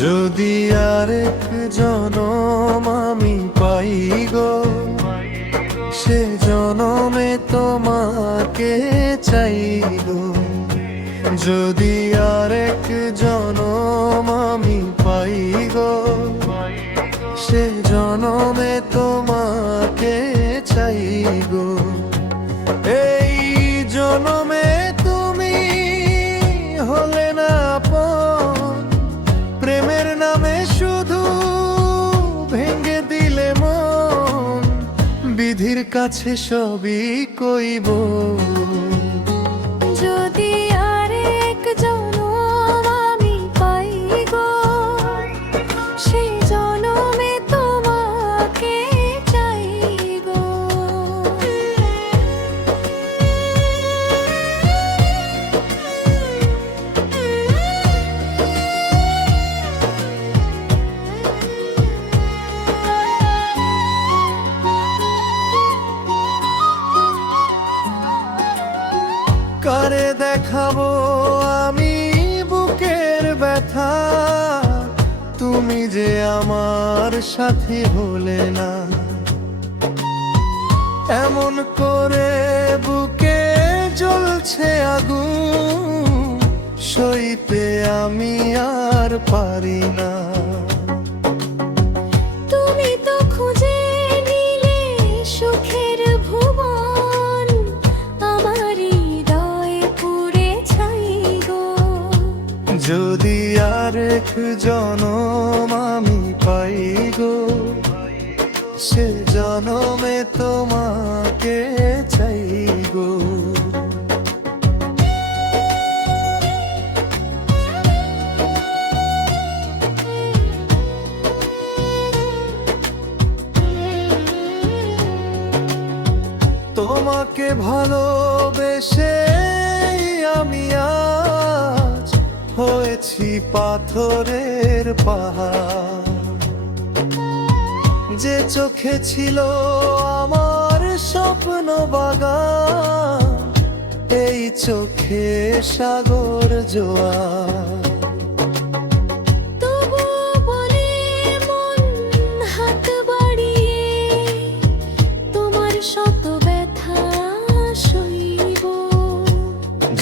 যদি আরেক জনম আমি পাই গো, সে জনমে তোমাকে চাই গো। যদি আরেক জনম আমি পাই গো, সে জনমে তোমাকে চাই গো। এই জনমে তুমি হলে না আপন, প্রেমের নামে শুধু ভেঙে দিলে মন। বিধির কাছে সবই কইব, যদি আরেক জনম আমি পাই গো, সেই জনমে তোমাকে চাই গো। কারে দেখাবো আমি বুকের ব্যথা, তুমি যে আমার সাথী হলে না। এমন করে বুকে জ্বলছে আগুন, সইতে আমি আর পারি না। তুমি তো খুঁজে নিলে সুখের ভুবন, আমার হৃদয় পুড়ে ছাই গো। যদি আরেক জনম আমি পাই গো, সে জনমে তোমাকে চাই গো। তোমাকে ভালোবেসে আমি আজ হয়েছি পাথরের পাহাড়। যে চোখে ছিল আমার স্বপ্ন বাগান, এই চোখে সাগর জোয়ার।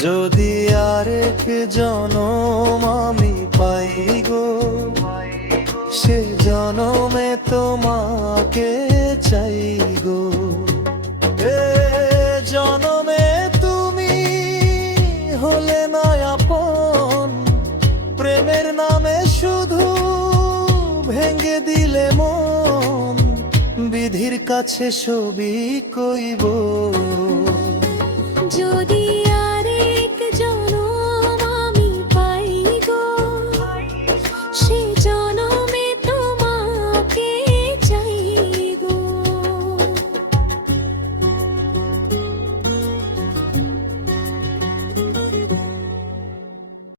যদি আরেক জনম আমি পাই গো, সে জনমে তোমাকে চাই গো। এ জনমে তুমি হলে না আপন, প্রেমের নামে শুধু ভেঙে দিলে মন। বিধির কাছে সবই কইব।